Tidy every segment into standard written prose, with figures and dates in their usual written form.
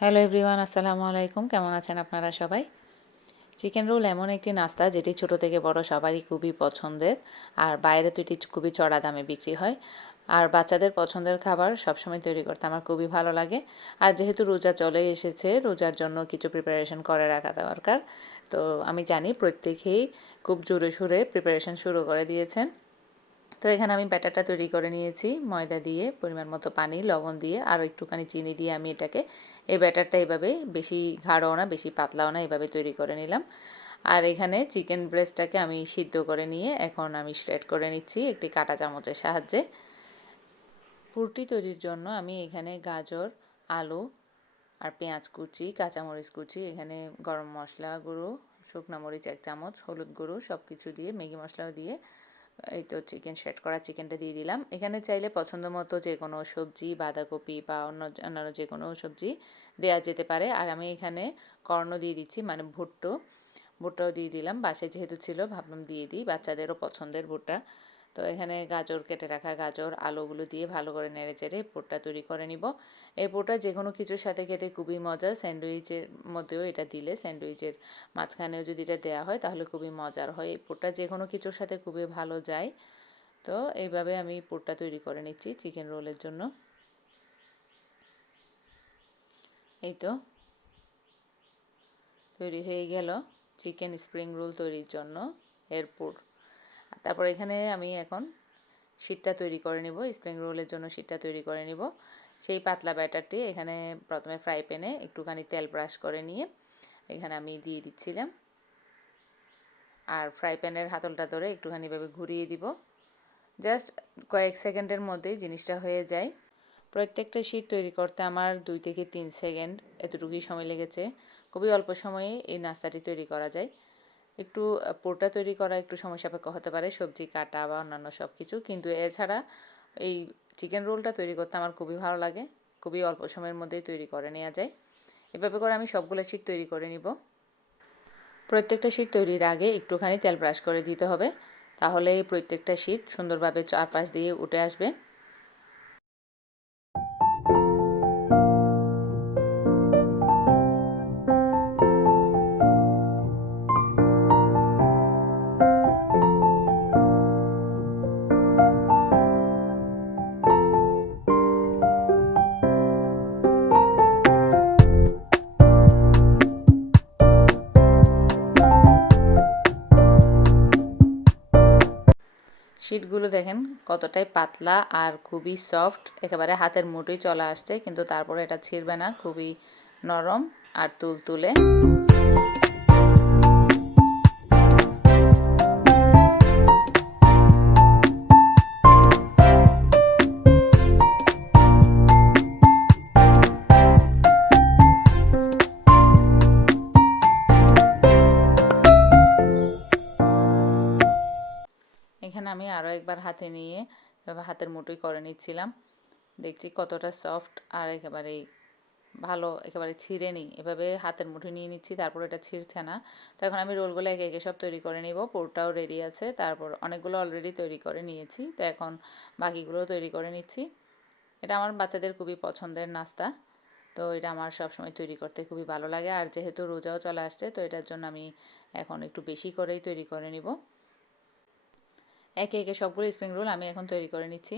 Hello everyone, আসসালামু আলাইকুম। কেমন আছেন আপনারা সবাই? চিকেন রোল এমন একটি নাস্তা যেটি ছোট থেকে বড় সবারই খুবই পছন্দের। আর বাইরে তো এটি খুবই চড়া দামে বিক্রি হয়। আর বাচ্চাদের পছন্দের খাবার সবসময় তৈরি করতে আমার খুবই ভালো লাগে। আর যেহেতু রোজা চলে এসেছে, রোজার জন্য কিছু প্রিপারেশন করে রাখা দরকার। তো আমি জানি প্রত্যেকেই খুব জোরে সোরে প্রিপারেশন শুরু করে দিয়েছেন। তো এখানে আমি ব্যাটারটা তৈরি করে নিয়েছি ময়দা দিয়ে, পরিমাণ মতো পানি, লবণ দিয়ে আর একটুখানি চিনি দিয়ে আমি এটাকে এই ব্যাটারটা এভাবে বেশি গাঢ়ও না বেশি পাতলাও না এভাবে তৈরি করে নিলাম। আর এখানে চিকেন ব্রেস্টটাকে আমি সিদ্ধ করে নিয়ে এখন আমি শ্রেড করে নিচ্ছি একটি কাঁটা চামচের সাহায্যে। পুরটি তৈরির জন্য আমি এখানে গাজর, আলু আর পেঁয়াজ কুচি, কাঁচামরিচ কুচি, এখানে গরম মশলা গুঁড়ো, শুকনো মরিচ 1 চামচ, হলুদ গুঁড়ো সব কিছু দিয়ে, ম্যাগি মশলাও দিয়ে এই তো চিকেন শ্রেড করা চিকেনটা দিয়ে দিলাম। এখানে চাইলে পছন্দ মতো যে কোনো সবজি, বাঁধাকপি বা অন্যান্য যে কোনো সবজি দেওয়া যেতে পারে। আর আমি এখানে কর্ন দিয়ে দিচ্ছি, মানে ভুট্টাও দিয়ে দিলাম। বাসায় যেহেতু ছিল ভাবলাম দিয়ে দিই, বাচ্চাদেরও পছন্দের ভুট্টা। তো এখানে গাজর, কেটে রাখা গাজর, আলুগুলো দিয়ে ভালো করে নেড়ে চেড়ে পুরটা তৈরি করে নিব। এই পুরটা যে কোনো কিছুর সাথে খেতে খুবই মজা। স্যান্ডউইচের মধ্যেও এটা দিলে, স্যান্ডউইচের মাঝখানেও যদি এটা দেওয়া হয় তাহলে খুবই মজার হয়। এই পুরটা যে কোনো কিছুর সাথে খুবই ভালো যায়। তো এইভাবে আমি পুরটা তৈরি করে নিচ্ছি চিকেন রোলের জন্য। এই তো তৈরি হয়ে গেল চিকেন স্প্রিং রোল তৈরির জন্য এর পুর। তারপর এখানে আমি এখন শীটটা তৈরি করে নিব, স্প্রিং রোলের জন্য শীটটা তৈরি করে নিব। সেই পাতলা ব্যাটারটি এখানে প্রথমে ফ্রাই প্যানে একটুখানি তেল ব্রাশ করে নিয়ে এখানে আমি দিয়ে দিচ্ছিলাম। আর ফ্রাই প্যানের হাতলটা ধরে একটুখানি ভাবে ঘুরিয়ে দিব। জাস্ট কয়েক সেকেন্ডের মধ্যেই জিনিসটা হয়ে যায়। প্রত্যেকটা শীট তৈরি করতে আমার 2 থেকে 3 সেকেন্ড এতটুকুই সময় লেগেছে। খুবই অল্প সময়ে এই নাস্তাটি তৈরি করা যায়। একটু পুরটা তৈরি করা একটু সময় সাপেক্ষ হতে পারে, সবজি কাটা বা অন্যান্য সব কিছু, কিন্তু এছাড়া এই চিকেন রোলটা তৈরি করতে আমার খুবই ভালো লাগে। খুবই অল্প সময়ের মধ্যেই তৈরি করে নেওয়া যায়। এভাবে করে আমি সবগুলো শীট তৈরি করে নিব। প্রত্যেকটা শীট তৈরির আগে একটুখানি তেল ব্রাশ করে দিতে হবে, তাহলে প্রত্যেকটা শীট সুন্দরভাবে চারপাশ দিয়ে উঠে আসবে। শীটগুলো দেখেন কতটাই পাতলা আর খুবই সফট, একেবারে হাতের মুঠোয় চলে আসছে, কিন্তু তারপরে এটা ছিঁড়বে না, খুবই নরম আর তুলতুলে। এখানে আমি আরও একবার হাতে নিয়ে এভাবে হাতের মুঠোই করে নিচ্ছিলাম। দেখছি কতটা সফট আর একেবারেই ভালো, একেবারে ছিঁড়ে নিই, এভাবে হাতের মুঠোয় নিয়ে নিচ্ছি, তারপর এটা ছিঁড়ছে না। তো এখন আমি রোলগুলো একে একে সব তৈরি করে নিব। পুরটাও রেডি আছে, তারপর অনেকগুলো অলরেডি তৈরি করে নিয়েছি, তো এখন বাকিগুলোও তৈরি করে নিচ্ছি। এটা আমার বাচ্চাদের খুবই পছন্দের নাস্তা, তো এটা আমার সবসময় তৈরি করতে খুবই ভালো লাগে। আর যেহেতু রোজাও চলে আসছে, তো এটার জন্য আমি এখন একটু বেশি করেই তৈরি করে নিব। একে একে সবগুলো স্প্রিং রোল আমি এখন তৈরি করে নিচ্ছি।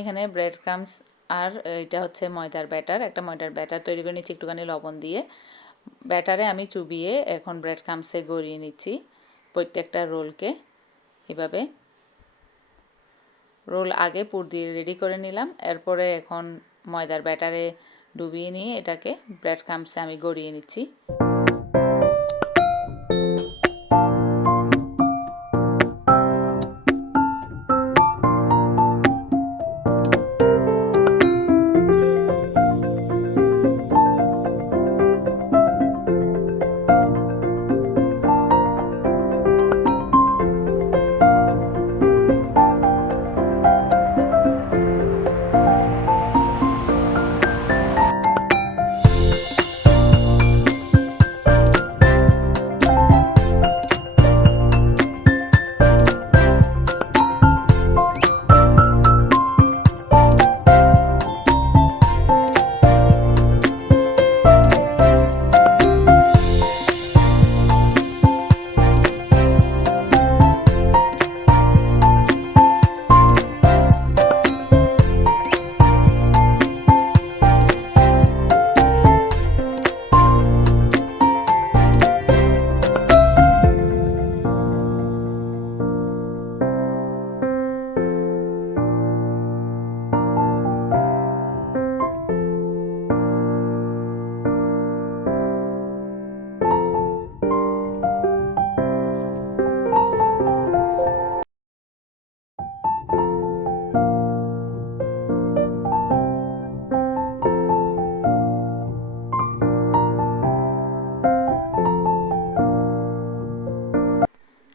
এখানে ব্রেড ক্রামস আর এটা হচ্ছে ময়দার ব্যাটার, একটা ময়দার ব্যাটার তৈরি করে নিচ্ছি একটুখানি লবণ দিয়ে। ব্যাটারে আমি চুবিয়ে এখন ব্রেড ক্রামসে গড়িয়ে নিচ্ছি প্রত্যেকটা রোলকে। এভাবে রোল আগে পুর দিয়ে রেডি করে নিলাম, এরপরে এখন ময়দার ব্যাটারে ডুবিয়ে নিয়ে এটাকে ব্রেড ক্রামসে আমি গড়িয়ে নিচ্ছি।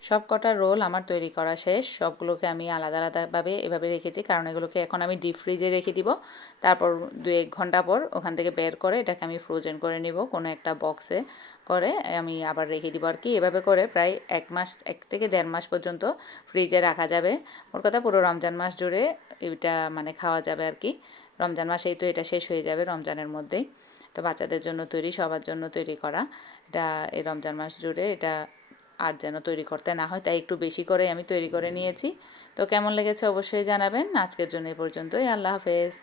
সব কটা রোল আমার তৈরি করা শেষ। সবগুলোকে আমি আলাদা আলাদাভাবে এভাবে রেখেছি, কারণ এগুলোকে এখন আমি ডিপ ফ্রিজে রেখে দিব। তারপর 2-1 ঘন্টা পর ওখান থেকে বের করে এটাকে আমি ফ্রোজেন করে নিব কোনো একটা বক্সে করে, আমি আবার রেখে দিব আর কি। এভাবে করে প্রায় 1 মাস 1 থেকে 1.5 মাস পর্যন্ত ফ্রিজে রাখা যাবে। ওর কথা পুরো রমজান মাস জুড়ে এটা মানে খাওয়া যাবে আর কি। রমজান মাসেই তো এটা শেষ হয়ে যাবে, রমজানের মধ্যেই। তো বাচ্চাদের জন্য তৈরি, সবার জন্য তৈরি করা এটা এই রমজান মাস জুড়ে এটা আর যেন তৈরি করতে না হয়, তাই একটু বেশি করে আমি তৈরি করে নিয়েছি। তো কেমন লেগেছে অবশ্যই জানাবেন। আজকের জন্য এই পর্যন্তই। আল্লাহ হাফেজ।